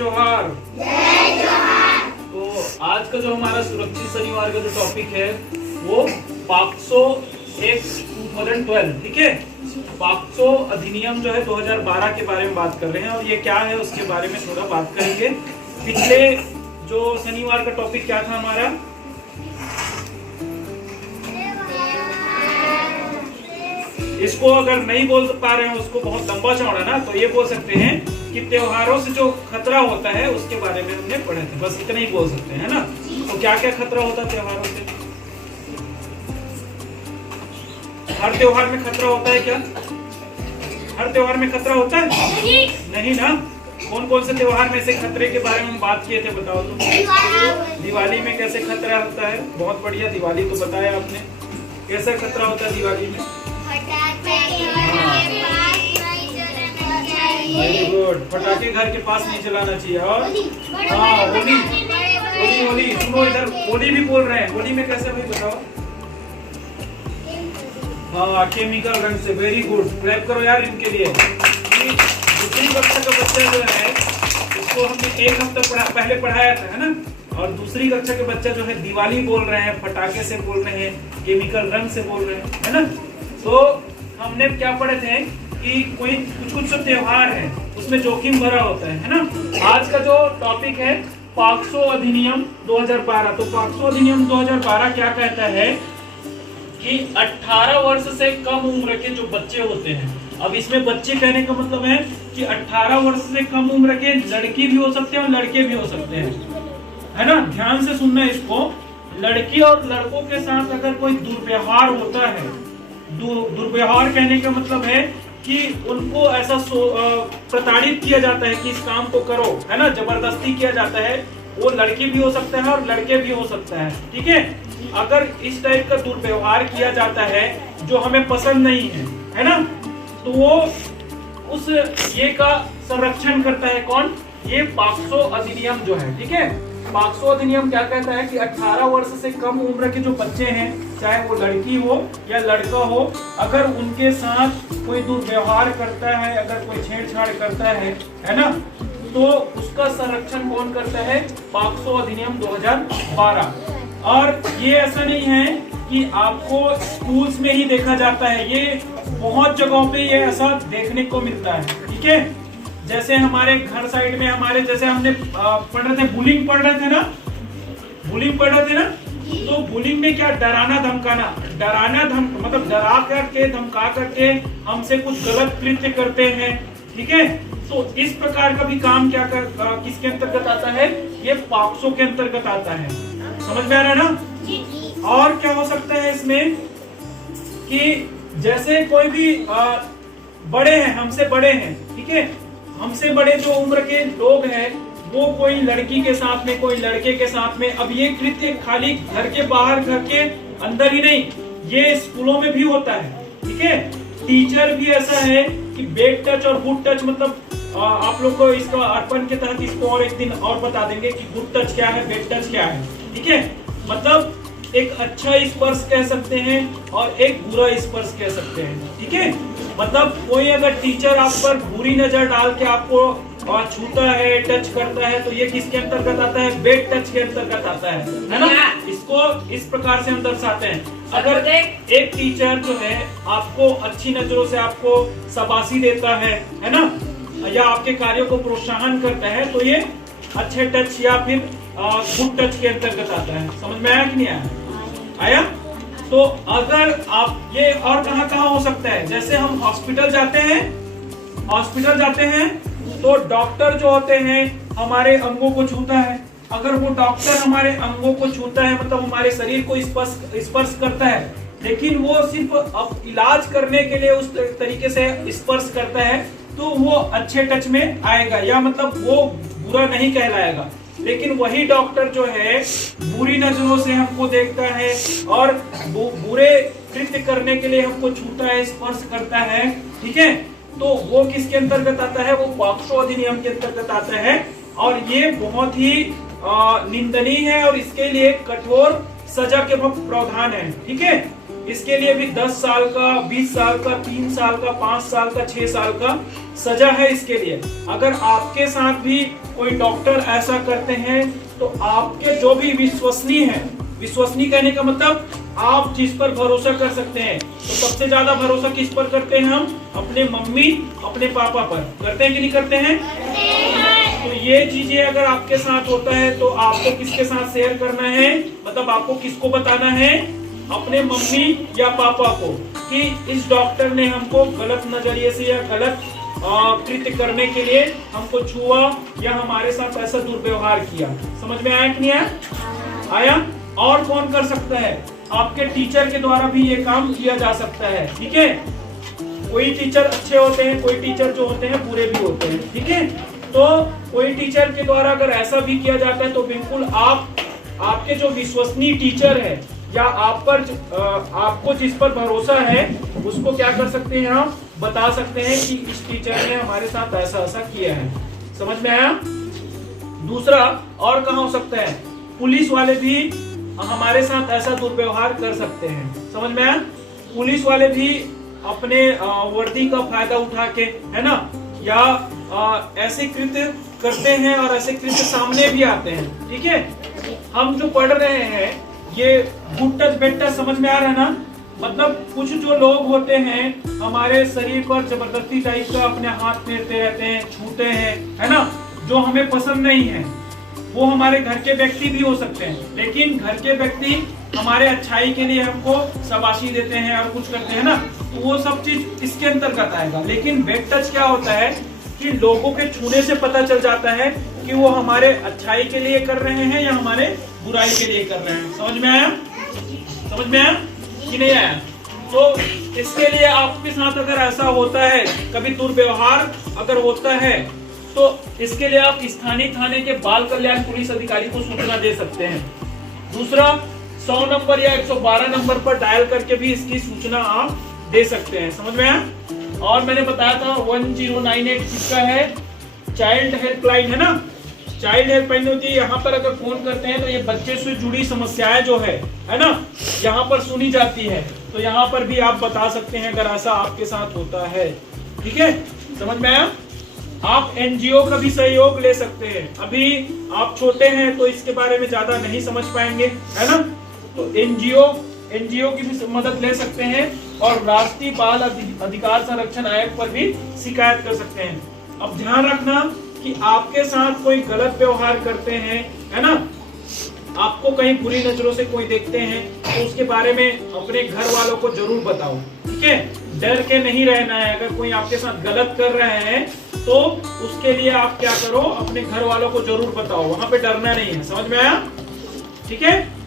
जोहार। तो आज का जो हमारा सुरक्षित शनिवार का जो टॉपिक है वो पॉक्सो एक्ट 2012, ठीक है। पॉक्सो अधिनियम जो है 2012 के बारे में बात कर रहे हैं और ये क्या है उसके बारे में थोड़ा बात करेंगे। पिछले जो शनिवार का टॉपिक क्या था हमारा, इसको अगर नहीं बोल पा रहे हैं उसको बहुत लंबा चौड़ा ना, तो ये बोल सकते हैं कि त्योहारों से जो खतरा होता है उसके बारे में हमने पढ़े थे, बस इतना ही बोल सकते हैं ना। तो क्या क्या खतरा होता है त्योहारों से? हर त्योहार में खतरा होता है क्या? हर त्योहार में खतरा होता है? नहीं ना। कौन कौन से त्योहार में से खतरे के बारे में हम बात किए थे, बताओ तो। दिवाली में कैसे खतरा होता है? बहुत बढ़िया, दिवाली तो बताया आपने। कैसा खतरा होता है दिवाली में? वेरी गुड, पटाखे घर के पास नहीं चलाना चाहिए। और हाँ, होली होली होली सुनो इधर, होली भी बोल रहे हैं। होली में कैसे भाई बताओ? हाँ, केमिकल रंग से। वेरी गुड, क्लैप करो यार इनके लिए। दूसरी कक्षा का बच्चा जो है इसको हमने एक हफ्ता पहले पढ़ाया था, है ना। और दूसरी कक्षा के बच्चा जो है दिवाली बोल रहे हैं, पटाखे से बोल रहे हैं, केमिकल रंग से बोल रहे हैं, है ना। तो हमने क्या पढ़े थे कि कोई कुछ जो त्योहार है उसमें जोखिम भरा होता है ना। आज का जो टॉपिक है पॉक्सो अधिनियम 2012। तो पॉक्सो अधिनियम 2012 क्या कहता है कि 18 वर्ष से कम उम्र के जो बच्चे होते हैं, अब इसमें बच्चे कहने का मतलब है कि 18 वर्ष से कम उम्र के लड़की भी हो सकते हैं और लड़के भी हो सकते हैं, है ना। ध्यान से सुनना इसको। लड़की और लड़कों के साथ अगर कोई दुर्व्यवहार होता है, दुर्व्यवहार कहने का मतलब है कि उनको ऐसा प्रताड़ित किया जाता है कि इस काम को करो, है ना, जबरदस्ती किया जाता है। वो लड़की भी हो सकता है और लड़के भी हो सकता है, ठीक है। अगर इस टाइप का दुर्व्यवहार किया जाता है जो हमें पसंद नहीं है ना, तो वो उस ये का संरक्षण करता है कौन? ये पॉक्सो अधिनियम जो है, ठीक है। पॉक्सो अधिनियम क्या कहता है कि 18 वर्ष से कम उम्र के जो बच्चे हैं, चाहे वो लड़की हो या लड़का हो, अगर उनके साथ कोई दुर्व्यवहार करता है, अगर कोई छेड़छाड़ करता है ना, तो उसका संरक्षण कौन करता है? पॉक्सो अधिनियम 2012। और ये ऐसा नहीं है कि आपको स्कूल्स में ही देखा जाता है, ये बहुत जगहों पे ये ऐसा देखने को मिलता है, ठीक है। जैसे हमारे घर साइड में हमारे, जैसे हमने पढ़ रहे थे, बुलिंग पढ़ रहे थे ना, बुलिंग पढ़ रहे थे ना। तो बुलिंग में क्या? डराना धमकाना, मतलब डरा करके धमका करके हमसे कुछ गलत कृत्य करते हैं, ठीक है। तो इस प्रकार का भी काम क्या किसके अंतर्गत आता है? ये पॉक्सो के अंतर्गत आता है। समझ में आ रहा है ना। और क्या हो सकता है इसमें कि जैसे कोई भी बड़े हैं, हमसे बड़े हैं, ठीक है, हमसे बड़े जो उम्र के लोग हैं वो कोई लड़की के साथ में, कोई लड़के के साथ में, अब ये कृत्य खाली घर के बाहर, घर के अंदर ही नहीं, ये स्कूलों में भी होता है, ठीक है। टीचर भी ऐसा है कि बैड टच और गुड टच, मतलब आप लोग को इसका अर्पण के तहत इसको और एक दिन और बता देंगे कि गुड टच क्या है, बैड टच क्या है, ठीक है। मतलब एक अच्छा स्पर्श कह सकते हैं और एक बुरा स्पर्श कह सकते हैं, ठीक है। मतलब कोई अगर टीचर आप पर बुरी नजर डाल के आपको छूता है, टच करता है, तो ये किसके अंतर्गत आता है? बैड टच के अंतर्गत आता है ना। इसको इस प्रकार से हम दर्शाते हैं। अगर एक टीचर जो है आपको अच्छी नजरों से आपको शाबाशी देता है ना, या आपके कार्यों को प्रोत्साहन करता है, तो ये अच्छे टच या फिर गुड टच के अंतर्गत आता है। समझ में आया कि नहीं आया? आया। तो अगर आप ये और कहाँ हो सकता है, जैसे हम हॉस्पिटल जाते हैं तो डॉक्टर जो होते हैं हमारे अंगों को छूता है। अगर वो डॉक्टर हमारे अंगों को छूता है, मतलब हमारे शरीर को स्पर्श करता है, लेकिन वो सिर्फ अब इलाज करने के लिए उस तरीके से स्पर्श करता है, तो वो अच्छे टच में आएगा, या मतलब वो बुरा नहीं कहलाएगा। लेकिन वही डॉक्टर जो है बुरी नजरों से हमको देखता है और बुरे कृत्य करने के लिए हमको छूता है, स्पर्श करता है, ठीक है, तो वो किसके अंतर्गत आता है? वो पॉक्सो अधिनियम के अंतर्गत आता है। और ये बहुत ही निंदनीय है और इसके लिए कठोर सजा के प्रावधान है, ठीक है। इसके लिए भी 10 साल का, 20 साल का, 3 साल का, 5 साल का, 6 साल का सजा है इसके लिए। अगर आपके साथ भी कोई डॉक्टर ऐसा करते हैं तो आपके जो भी विश्वसनीय है, विश्वसनीय कहने का मतलब आप जिस पर भरोसा कर सकते हैं, तो सबसे ज्यादा भरोसा किस पर करते हैं हम? अपने मम्मी, अपने पापा पर। करते हैं कि नहीं करते हैं? तो ये चीजें अगर आपके साथ होता है तो आपको किसके साथ शेयर करना है, मतलब आपको किसको बताना है? अपने मम्मी या पापा को, कि इस डॉक्टर ने हमको गलत नजरिए से या गलत कृत्य करने के लिए हमको छुआ या हमारे साथ ऐसा दुर्व्यवहार किया। समझ में आया कि नहीं आया? आया? और कौन कर सकता है? आपके टीचर के द्वारा भी ये काम किया जा सकता है। ठीक है, कोई टीचर अच्छे होते हैं, कोई टीचर जो होते हैं बुरे भी होते हैं। ठीक है, तो कोई टीचर के द्वारा अगर ऐसा भी किया जाता है तो बिल्कुल आपके जो विश्वसनीय टीचर है या आप पर आपको जिस पर भरोसा है उसको क्या कर सकते हैं, हम बता सकते हैं कि इस टीचर ने हमारे साथ ऐसा ऐसा किया है। समझ में आया? दूसरा और कहाँ हो सकता है? पुलिस वाले भी हमारे साथ ऐसा दुर्व्यवहार कर सकते हैं। समझ में आया? पुलिस वाले भी अपने वर्दी का फायदा उठा के, है ना, या ऐसे कृत्य करते हैं और ऐसे कृत्य सामने भी आते हैं। ठीक है, हम जो पढ़ रहे हैं ये गुड टच बैड टच समझ में आ रहा है ना? मतलब कुछ जो लोग होते हैं हमारे शरीर पर जबरदस्ती टाइप का अपने हाथ फेरते रहते हैं, छूते हैं, है ना, जो हमें पसंद नहीं है। वो हमारे घर के व्यक्ति भी हो सकते हैं, लेकिन घर के व्यक्ति हमारे अच्छाई के लिए हमको शाबाशी देते हैं और कुछ करते हैं ना, तो वो सब चीज इसके अंतर्गत आएगा। लेकिन बैड टच क्या होता है कि लोगों के छूने से पता चल जाता है कि वो हमारे अच्छाई के लिए कर रहे हैं या हमारे बुराई के लिए कर रहे हैं। समझ में आया? समझ में आया कि नहीं आया? तो इसके लिए आपके साथ अगर ऐसा होता है, कभी दुर्व्यवहार अगर होता है, तो इसके लिए आप स्थानीय थाने के बाल कल्याण पुलिस अधिकारी को सूचना दे सकते हैं। दूसरा, 100 नंबर या 112 नंबर पर डायल करके भी इसकी सूचना आप दे सकते हैं। समझ में आया? और मैंने बताया था 1098 किसका है? चाइल्ड हेल्पलाइन है ना, चाइल्ड हेल्पलाइन होती है। यहाँ पर अगर फोन करते हैं तो ये बच्चे से जुड़ी समस्याएं जो है ना, यहाँ पर सुनी जाती है। तो यहाँ पर भी आप बता सकते हैं अगर ऐसा आपके साथ होता है। ठीक है, समझ में आया? आप एनजीओ का भी सहयोग ले सकते हैं। अभी आप छोटे हैं तो इसके बारे में ज्यादा नहीं समझ पाएंगे, है ना, तो एनजीओ की भी मदद ले सकते हैं और राष्ट्रीय बाल अधिकार संरक्षण आयोग पर भी शिकायत कर सकते हैं। अब ध्यान रखना कि आपके साथ कोई गलत व्यवहार करते हैं, है ना, आपको कहीं बुरी नजरों से कोई देखते हैं तो उसके बारे में अपने घर वालों को जरूर बताओ। ठीक है, डर के नहीं रहना है। अगर कोई आपके साथ गलत कर रहे हैं तो उसके लिए आप क्या करो, अपने घर वालों को जरूर बताओ, वहां पे डरना नहीं है। समझ में आया? ठीक है।